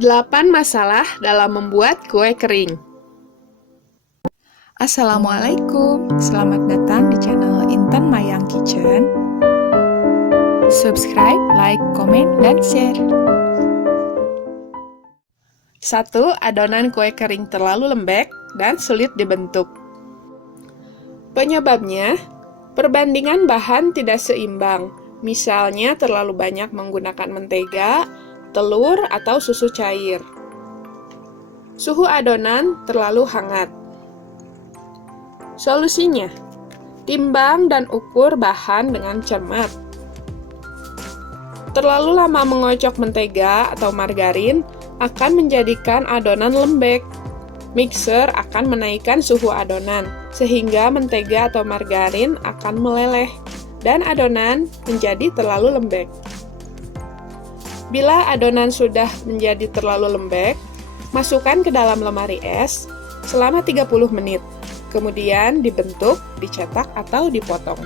8 masalah dalam membuat kue kering. Assalamualaikum, selamat datang di channel Intan Mayang Kitchen. Subscribe, like, komen, dan share. 1. Adonan kue kering terlalu lembek dan sulit dibentuk. Penyebabnya, perbandingan bahan tidak seimbang. Misalnya terlalu banyak menggunakan mentega, telur, atau susu cair. Suhu adonan terlalu hangat. Solusinya, timbang dan ukur bahan dengan cermat. Terlalu lama mengocok mentega atau margarin akan menjadikan adonan lembek. Mixer akan menaikkan suhu adonan, sehingga mentega atau margarin akan meleleh, dan adonan menjadi terlalu lembek. Bila adonan sudah menjadi terlalu lembek, masukkan ke dalam lemari es selama 30 menit. Kemudian dibentuk, dicetak, atau dipotong.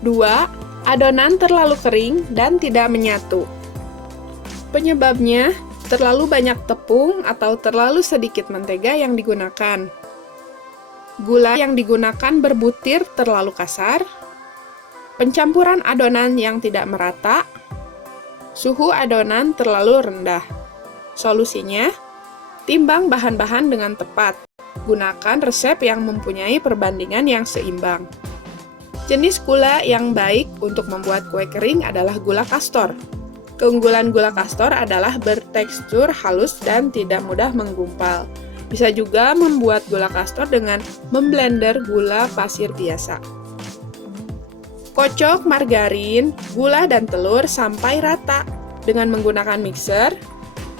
Dua, adonan terlalu kering dan tidak menyatu. Penyebabnya, terlalu banyak tepung atau terlalu sedikit mentega yang digunakan. Gula yang digunakan berbutir terlalu kasar. Pencampuran adonan yang tidak merata. Suhu adonan terlalu rendah. Solusinya, timbang bahan-bahan dengan tepat. Gunakan resep yang mempunyai perbandingan yang seimbang. Jenis gula yang baik untuk membuat kue kering adalah gula kastor. Keunggulan gula kastor adalah bertekstur halus dan tidak mudah menggumpal. Bisa juga membuat gula kastor dengan memblender gula pasir biasa. Kocok margarin, gula, dan telur sampai rata dengan menggunakan mixer.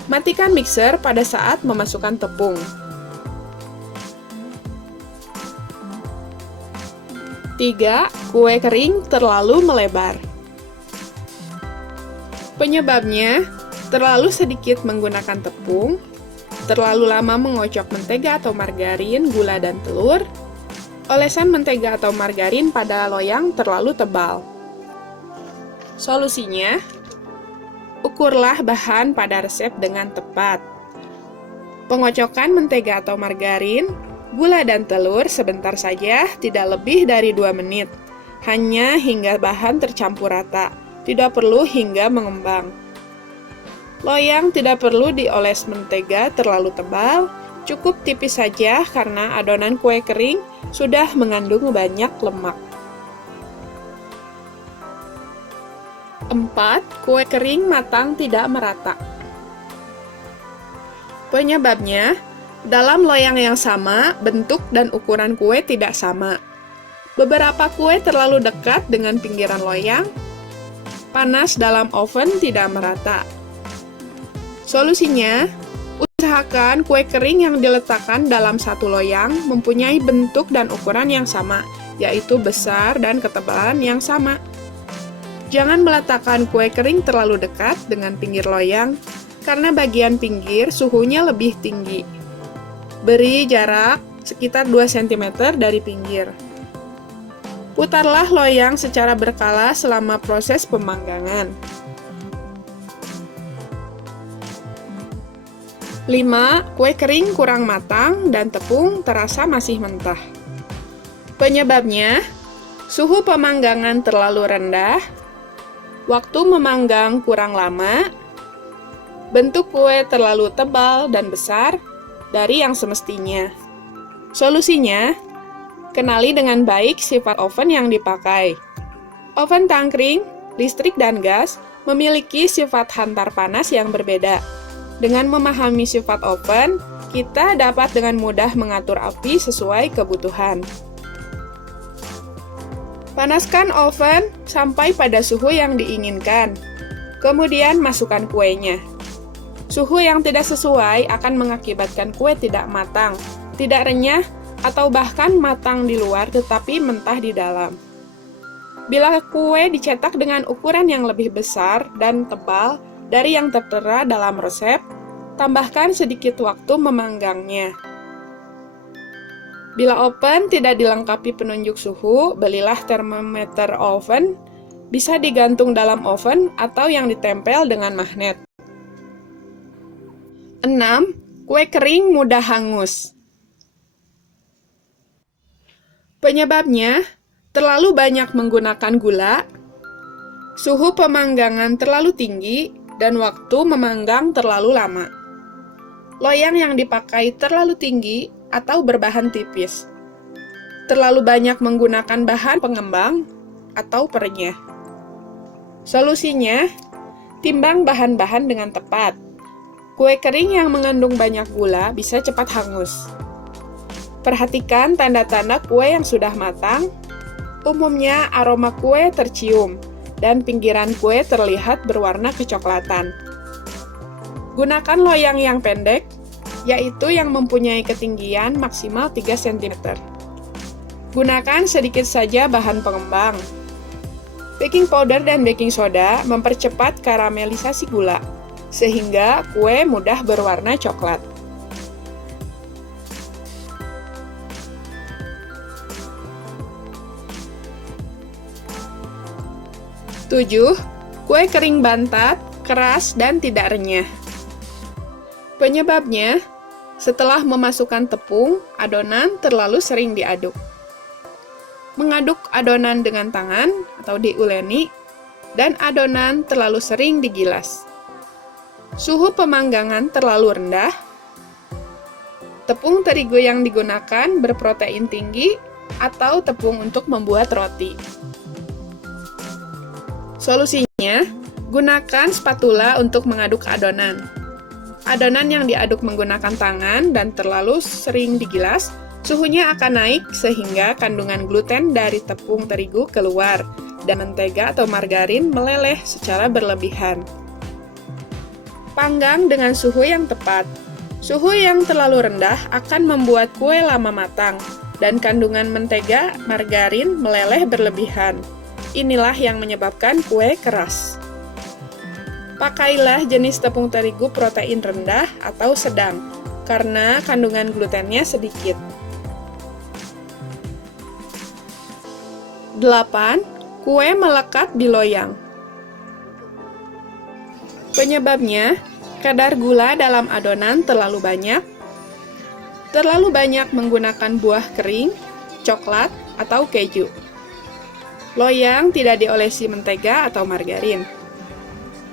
Matikan mixer pada saat memasukkan tepung. 3. Kue kering terlalu melebar. Penyebabnya, terlalu sedikit menggunakan tepung, terlalu lama mengocok mentega atau margarin, gula, dan telur, olesan mentega atau margarin pada loyang terlalu tebal. Solusinya, ukurlah bahan pada resep dengan tepat. Pengocokan mentega atau margarin, gula, dan telur sebentar saja, tidak lebih dari 2 menit. Hanya hingga bahan tercampur rata, tidak perlu hingga mengembang. Loyang tidak perlu dioles mentega terlalu tebal, cukup tipis saja karena adonan kue kering sudah mengandung banyak lemak. 4. Kue kering matang tidak merata. Penyebabnya, dalam loyang yang sama, bentuk dan ukuran kue tidak sama. Beberapa kue terlalu dekat dengan pinggiran loyang, panas dalam oven tidak merata. Solusinya, usahakan kue kering yang diletakkan dalam satu loyang mempunyai bentuk dan ukuran yang sama, yaitu besar dan ketebalan yang sama. Jangan meletakkan kue kering terlalu dekat dengan pinggir loyang, karena bagian pinggir suhunya lebih tinggi. Beri jarak sekitar 2 cm dari pinggir. Putarlah loyang secara berkala selama proses pemanggangan. 5. Kue kering kurang matang dan tepung terasa masih mentah. Penyebabnya, suhu pemanggangan terlalu rendah, waktu memanggang kurang lama, bentuk kue terlalu tebal dan besar dari yang semestinya. Solusinya, kenali dengan baik sifat oven yang dipakai. Oven tangkring, listrik, dan gas memiliki sifat hantar panas yang berbeda. Dengan memahami sifat oven, kita dapat dengan mudah mengatur api sesuai kebutuhan. Panaskan oven sampai pada suhu yang diinginkan. Kemudian masukkan kuenya. Suhu yang tidak sesuai akan mengakibatkan kue tidak matang, tidak renyah, atau bahkan matang di luar tetapi mentah di dalam. Bila kue dicetak dengan ukuran yang lebih besar dan tebal dari yang tertera dalam resep, tambahkan sedikit waktu memanggangnya. Bila oven tidak dilengkapi penunjuk suhu, belilah termometer oven, bisa digantung dalam oven atau yang ditempel dengan magnet. 6. Kue kering mudah hangus. Penyebabnya, terlalu banyak menggunakan gula, suhu pemanggangan terlalu tinggi, dan waktu memanggang terlalu lama. Loyang yang dipakai terlalu tinggi atau berbahan tipis. Terlalu banyak menggunakan bahan pengembang atau perenyah. Solusinya, timbang bahan-bahan dengan tepat. Kue kering yang mengandung banyak gula bisa cepat hangus. Perhatikan tanda-tanda kue yang sudah matang. Umumnya aroma kue tercium dan pinggiran kue terlihat berwarna kecoklatan. Gunakan loyang yang pendek, yaitu yang mempunyai ketinggian maksimal 3 cm. Gunakan sedikit saja bahan pengembang. Baking powder dan baking soda mempercepat karamelisasi gula, sehingga kue mudah berwarna coklat. Tujuh, kue kering bantat, keras, dan tidak renyah. Penyebabnya, setelah memasukkan tepung, adonan terlalu sering diaduk. Mengaduk adonan dengan tangan atau diuleni, dan adonan terlalu sering digilas. Suhu pemanggangan terlalu rendah. Tepung terigu yang digunakan berprotein tinggi atau tepung untuk membuat roti. Solusinya, gunakan spatula untuk mengaduk adonan. Adonan yang diaduk menggunakan tangan dan terlalu sering digilas, suhunya akan naik sehingga kandungan gluten dari tepung terigu keluar dan mentega atau margarin meleleh secara berlebihan. Panggang dengan suhu yang tepat. Suhu yang terlalu rendah akan membuat kue lama matang dan kandungan mentega, margarin meleleh berlebihan. Inilah yang menyebabkan kue keras. Pakailah jenis tepung terigu protein rendah atau sedang, karena kandungan glutennya sedikit. 8. Kue melekat di loyang. Penyebabnya, kadar gula dalam adonan terlalu banyak menggunakan buah kering, coklat, atau keju. Loyang tidak diolesi mentega atau margarin.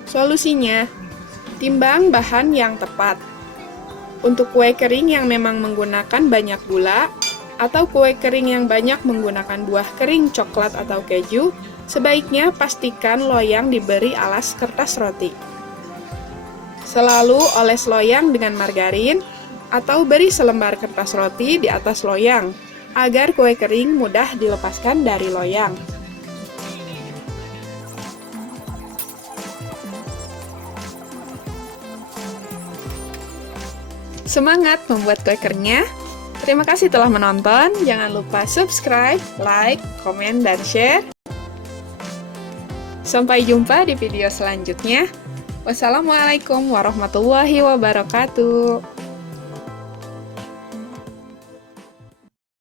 Solusinya, timbang bahan yang tepat. Untuk kue kering yang memang menggunakan banyak gula, atau kue kering yang banyak menggunakan buah kering, coklat, atau keju, sebaiknya pastikan loyang diberi alas kertas roti. Selalu oles loyang dengan margarin, atau beri selembar kertas roti di atas loyang, agar kue kering mudah dilepaskan dari loyang. Semangat membuat kue keringnya! Terima kasih telah menonton. Jangan lupa subscribe, like, komen, dan share. Sampai jumpa di video selanjutnya. Wassalamualaikum warahmatullahi wabarakatuh.